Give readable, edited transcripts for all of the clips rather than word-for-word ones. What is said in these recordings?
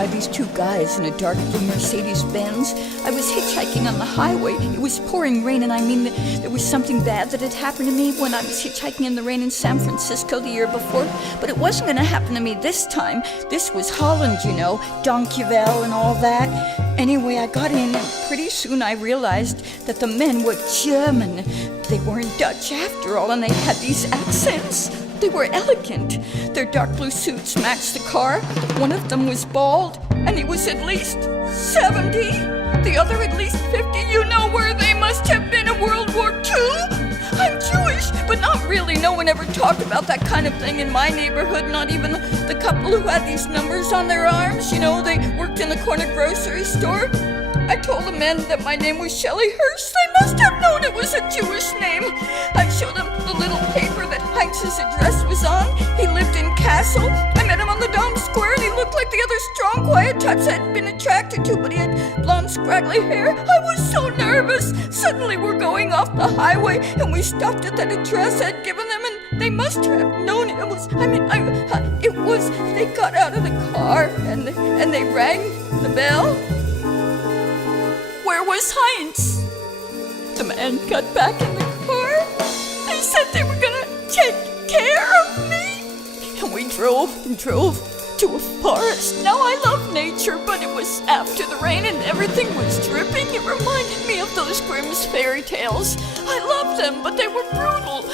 by these two guys in a dark blue Mercedes-Benz. I was hitchhiking on the highway. It was pouring rain, and I mean, there was something bad that had happened to me when I was hitchhiking in the rain in San Francisco the year before. But it wasn't going to happen to me this time. This was Holland, you know, Donkeyville and all that. Anyway, I got in, and pretty soon I realized that the men were German. They weren't Dutch after all, and they had these accents. They were elegant. Their dark blue suits matched the car. One of them was bald, and he was at least 70. The other at least 50. You know where they must have been in World War II? I'm Jewish, but not really. No one ever talked about that kind of thing in my neighborhood, not even the couple who had these numbers on their arms. You know, they worked in the corner grocery store. I told the men that my name was Shelley Hirsch. They must have known it was a Jewish name. I showed them the little paper that Heinz's address was on. He lived in Kassel. I met him on the Dome Square, and he looked like the other strong, quiet types I'd been attracted to, but he had blonde, scraggly hair. I was so nervous. Suddenly we're going off the highway, and we stopped at that address I'd given them, and they must have known it was, they got out of the car, and they rang the bell. Where was Heinz? The man got back in the car. They said they were gonna take care of me. And we drove to a forest. Now I love nature, but it was after the rain and everything was dripping. It reminded me of those Grimm's fairy tales. I loved them, but they were brutal.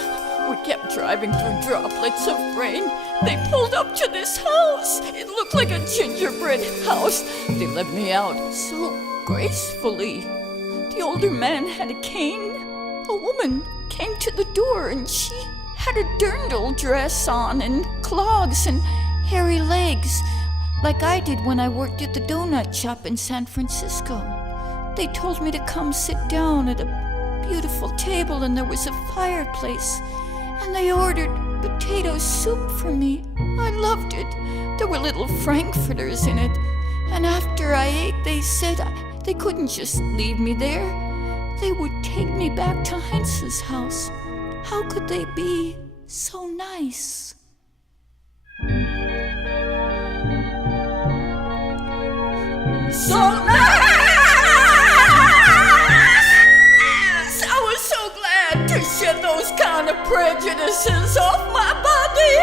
We kept driving through droplets of rain. They pulled up to this house. It looked like a gingerbread house. They let me out so gracefully. The older man had a cane. A woman came to the door, and she had a dirndl dress on and clogs and hairy legs, like I did when I worked at the donut shop in San Francisco. They told me to come sit down at a beautiful table, and there was a fireplace, and they ordered potato soup for me. I loved it. There were little frankfurters in it, and after I ate, they said they couldn't just leave me there. They would take me back to Heinz's house. How could they be so nice? So nice! I was so glad to shed those kind of prejudices off my body.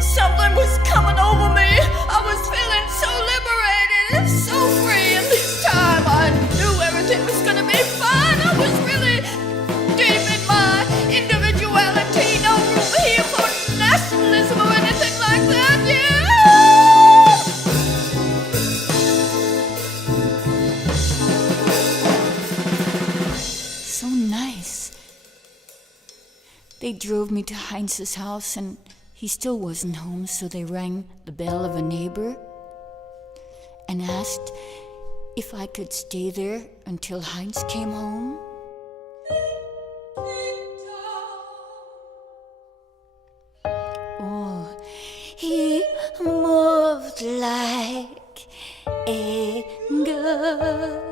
Something was coming over me. I was feeling so liberated, so free, and this time I knew everything was gonna be fine. I was really deep in my individuality. No room here for nationalism or anything like that, yeah! So nice. They drove me to Heinz's house, and he still wasn't home, so they rang the bell of a neighbor and asked if I could stay there until Heinz came home. Oh, he moved like a gazelle,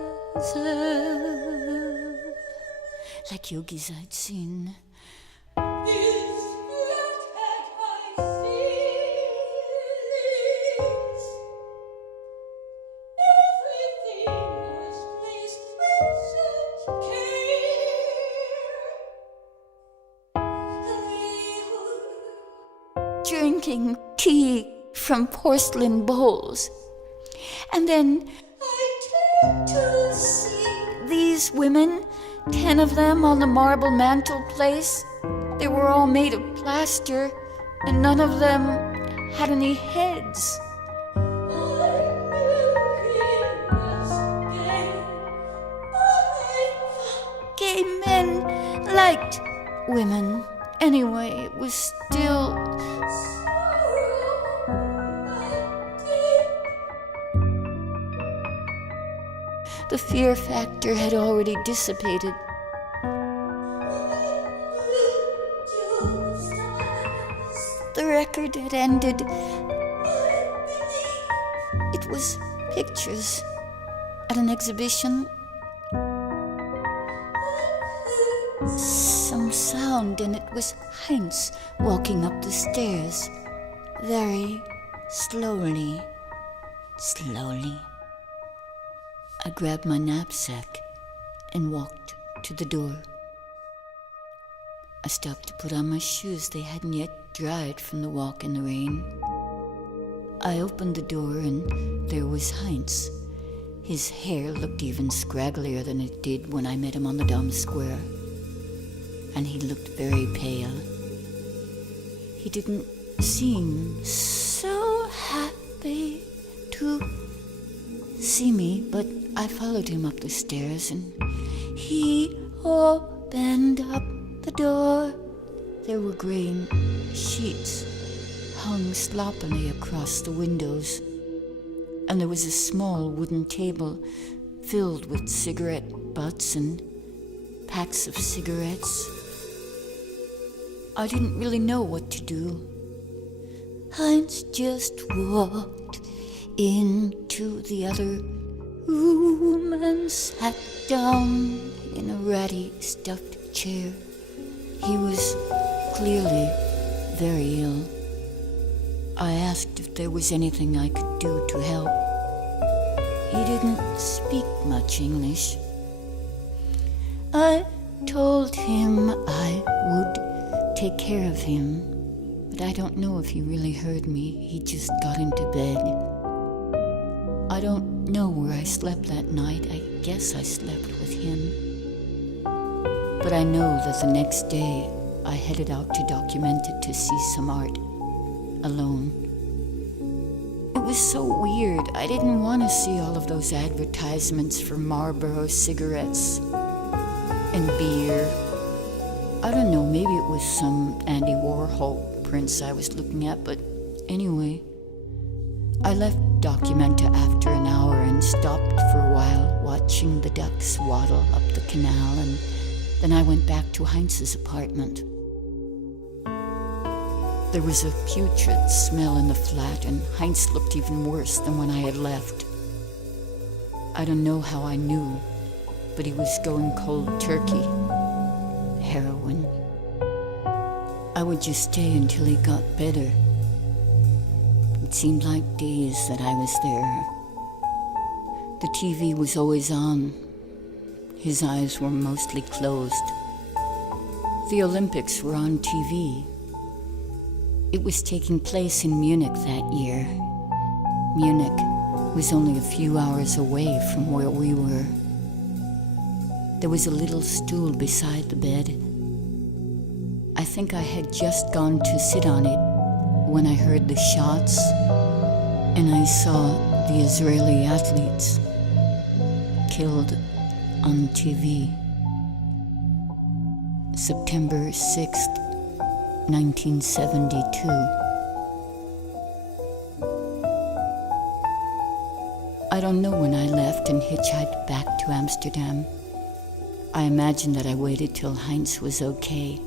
like yogis I'd seen. Drinking tea from porcelain bowls. And then I turned to see these women, 10 of them on the marble mantelpiece. They were all made of plaster, and none of them had any heads. Gay men liked women. Anyway, it was still the fear factor had already dissipated. The record had ended. It was pictures at an exhibition. Some sound, and it was Heinz walking up the stairs, very slowly. Slowly, I grabbed my knapsack and walked to the door. I stopped to put on my shoes. They hadn't yet dried from the walk in the rain. I opened the door and there was Heinz. His hair looked even scragglier than it did when I met him on the Dom Square. And he looked very pale. He didn't seem so happy to see me, but I followed him up the stairs and he opened up the door. There were green sheets hung sloppily across the windows, and there was a small wooden table filled with cigarette butts and packs of cigarettes. I didn't really know what to do. Heinz just walked into the other room and sat down in a ratty stuffed chair. He was clearly very ill. I asked if there was anything I could do to help. He didn't speak much English. I told him I would take care of him, but I don't know if he really heard me. He just got into bed. I don't know where I slept that night. I guess I slept with him. But I know that the next day I headed out to Document It to see some art, alone. It was so weird. I didn't want to see all of those advertisements for Marlboro cigarettes and beer. I don't know, maybe it was some Andy Warhol prints I was looking at, but anyway, I left Documenta after an hour and stopped for a while watching the ducks waddle up the canal, and then I went back to Heinz's apartment. There was a putrid smell in the flat, and Heinz looked even worse than when I had left. I don't know how I knew, but he was going cold turkey. Heroin. I would just stay until he got better. It seemed like days that I was there. The TV was always on. His eyes were mostly closed. The Olympics were on TV. It was taking place in Munich that year. Munich was only a few hours away from where we were. There was a little stool beside the bed. I think I had just gone to sit on it when I heard the shots, and I saw the Israeli athletes killed on TV. September 6th, 1972. I don't know when I left and hitchhiked back to Amsterdam. I imagine that I waited till Heinz was okay.